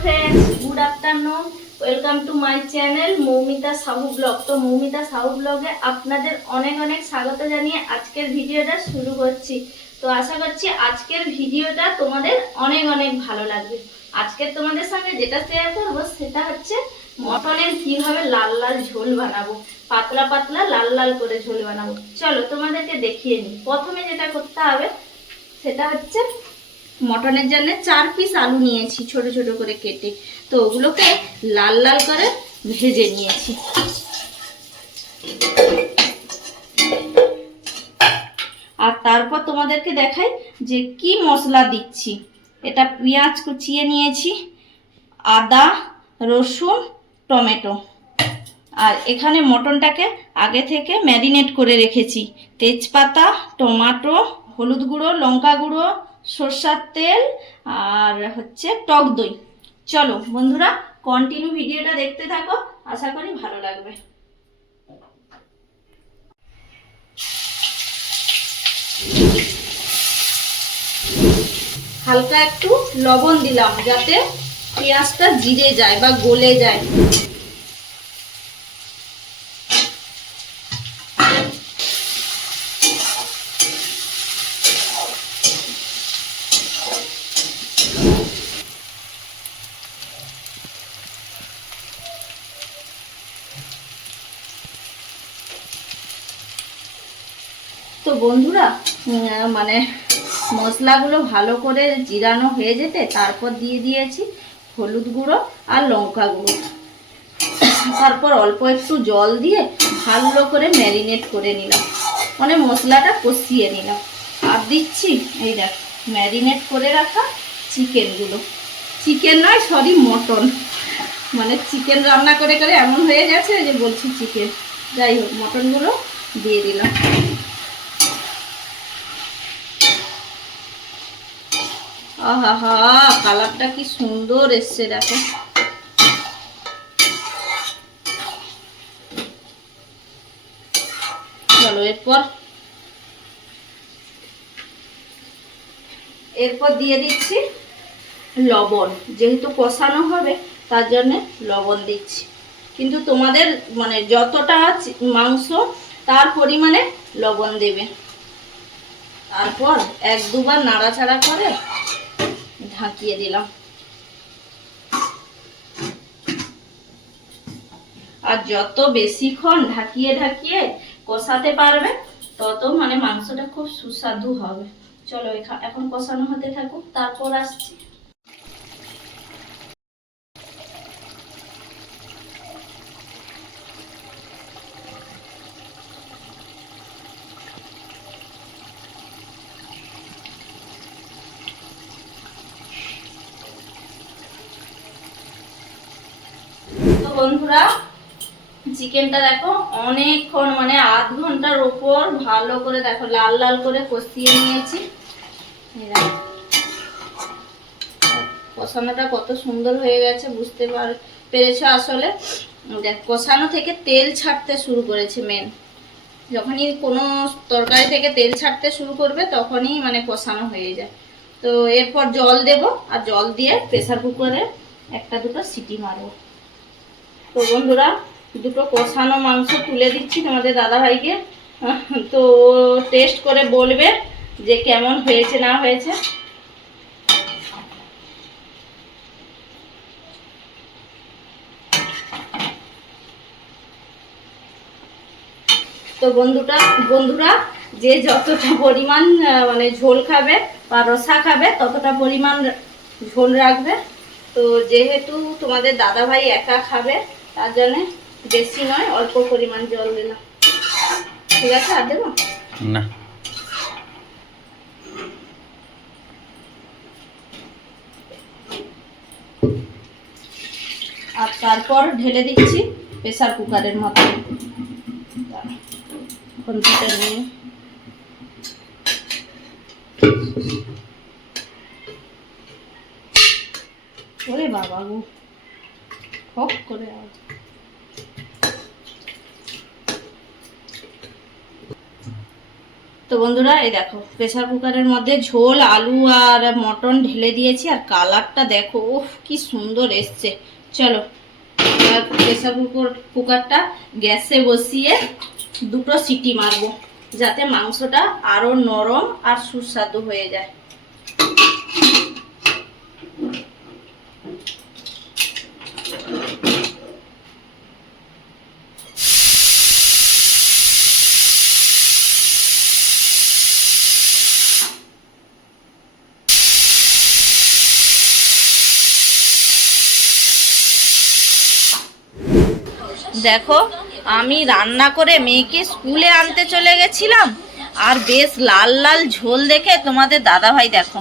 Friends, good afternoon. Welcome to my channel Moumita Sahu blog. তো মৌমিতা সাহু ব্লগে আপনাদের অনেক অনেক স্বাগত জানিয়ে আজকের ভিডিওটা শুরু করছি। তো আশা করছি আজকের ভিডিওটা তোমাদের অনেক অনেক ভালো লাগবে। আজকে তোমাদের সঙ্গে যেটা শেয়ার করব সেটা হচ্ছে মটনের কিভাবে লাল লাল ঝোল বানাবো, পাতলা পাতলা লাল লাল করে ঝোল বানাবো। চলো তোমাদেরকে দেখিয়ে নিই। প্রথমে যেটা করতে হবে সেটা হচ্ছে মটনের জন্য 4 পিস আলু নিয়েছি ছোট ছোট করে কেটে। তো ওগুলোকে লাল লাল করে ভেজে নিয়েছি। আর তারপর তোমাদেরকে দেখাই যে কি মশলা দিচ্ছি। এটা পেঁয়াজ কুচিয়ে নিয়েছি, আদা, রসুন, টমেটো। আর এখানে মটনটাকে আগে থেকে ম্যারিনেট করে রেখেছি। তেজপাতা, টমেটো, হলুদ গুঁড়ো, লঙ্কা গুঁড়ো, সরষের তেল আর হচ্ছে টক দই। চলো বন্ধুরা কন্টিনিউ ভিডিওটা দেখতে থাকো, আশা করি ভালো লাগবে। হালকা একটু লবণ দিলাম যাতে পেঁয়াজটা জিরে যায় বা গলে যায়। তো বন্ধুরা মানে মশলাগুলো ভালো করে জিরানো হয়ে যেতে তারপর দিয়ে দিয়েছি হলুদ গুঁড়ো আর লঙ্কা গুঁড়ো। তারপর অল্প একটু জল দিয়ে ভালো করে ম্যারিনেট করে নিলাম, মানে মশলাটা কষিয়ে নিলাম। আর দিচ্ছি এই দেখ ম্যারিনেট করে রাখা চিকেনগুলো। চিকেন নয় সরি মটন, মানে চিকেন রান্না করে করে এমন হয়ে গেছে যে বলছি চিকেন। যাই হোক মটনগুলো দিয়ে দিলাম। আহা হা, কালারটা কি সুন্দর এসছে দেখো। চলো এরপর দিয়ে দিচ্ছি লবণ। যেহেতু কষানো হবে তার জন্য লবণ দিচ্ছি, কিন্তু তোমাদের মানে যতটা মাংস তার পরিমাণে লবণ দেবে। তারপর 1-2 বার নাড়াচাড়া করে ঢাকিয়ে দিলাম। আর যত বেশিক্ষণ ঢাকিয়ে ঢাকিয়ে কষাতে পারবে তত মানে মাংসটা খুব সুস্বাদু হবে। চলো এখন কষানো হতে থাকুক, তারপর আসছি। তো বন্ধুরা চিকেনটা দেখো অনেকক্ষণ মানে আধ ঘন্টার উপর ভালো করে দেখো লাল লাল করে কষিয়ে নিয়েছি। কষানোটা কত সুন্দর হয়ে গেছে বুঝতে পেরেছো। আসলে দেখ কষানো থেকে তেল ছাড়তে শুরু করেছে। মেন যখনই কোনো তরকারি থেকে তেল ছাড়তে শুরু করবে তখনই মানে কষানো হয়ে যায়। তো এরপর জল দেব, আর জল দিয়ে প্রেসার কুকারে 1-2টো সিটি মারবো। তো বন্ধুরা দুটো কষানো মাংস তুলে দিচ্ছি তোমাদের দাদাভাইকে। তো টেস্ট করে বলবে যে কেমন হয়েছে না হয়েছে। তো বন্ধুরা যে যতটা পরিমাণ মানে ঝোল খাবে বা রসা খাবে ততটা পরিমাণ ঝোল রাখবে। তো যেহেতু তোমাদের দাদাভাই একা খাবে তার জন্য বেশি নয় অল্প পরিমাণ জল দিলাম। ঠিক আছে, আর দেবো না। আর তারপর ঢেলে দিচ্ছি প্রেসার কুকারের মধ্যে। খুন্তিটা নিয়ে ওরে বাবা গো হক করে আওয়াজ। তো তো বন্ধুরা এই দেখো প্রেসার কুকারের মধ্যে ঝোল আলু আর মটন ঢেলে দিয়েছি, আর কালারটা দেখো উফ কি সুন্দর এসছে। চলো প্রেসার কুকারটা গ্যাসে বসিয়ে 2টো সিটি মারবো, যাতে মাংসটা আরো নরম আর সুস্বাদু হয়ে যায়। দেখো আমি রান্না করে মেয়েকে স্কুলে আনতে চলে গেছিলাম, আর বেশ লাল লাল ঝোল দেখে তোমাদের দাদাভাই দেখো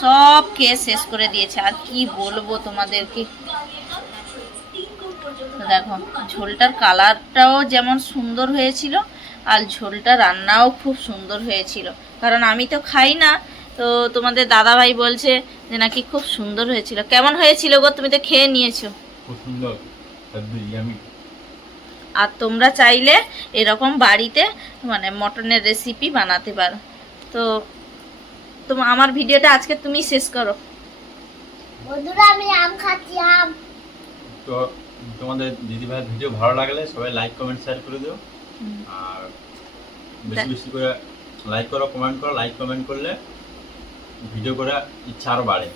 সব খেয়ে শেষ করে দিয়েছে। আর কি বলবো তোমাদেরকে, দেখো ঝোলটার কালারটাও যেমন সুন্দর হয়েছিল আর ঝোলটা রান্নাও খুব সুন্দর হয়েছিল। কারণ আমি তো খাই না, তো তোমাদের দাদাভাই বলছে যে নাকি খুব সুন্দর হয়েছিল। কেমন হয়েছিল গো? তুমি তো খেয়ে নিয়েছো। খুব সুন্দর, ইয়ামি। আর তোমরা চাইলে এরকম বাড়িতে মানে মটনের রেসিপি বানাতে পারো। তো আমার ভিডিওটা আজকে তুমি শেষ করো। বন্ধুরা আমি আম খাচ্ছি, আম। তো তোমাদের দিদিভাইয়ের ভিডিও ভালো লাগলে সবাই লাইক কমেন্ট শেয়ার করে দিও, আর বেশি বেশি করে লাইক করো, কমেন্ট করো। লাইক কমেন্ট করলে ভিডিও করার ইচ্ছা আরো বাড়ে।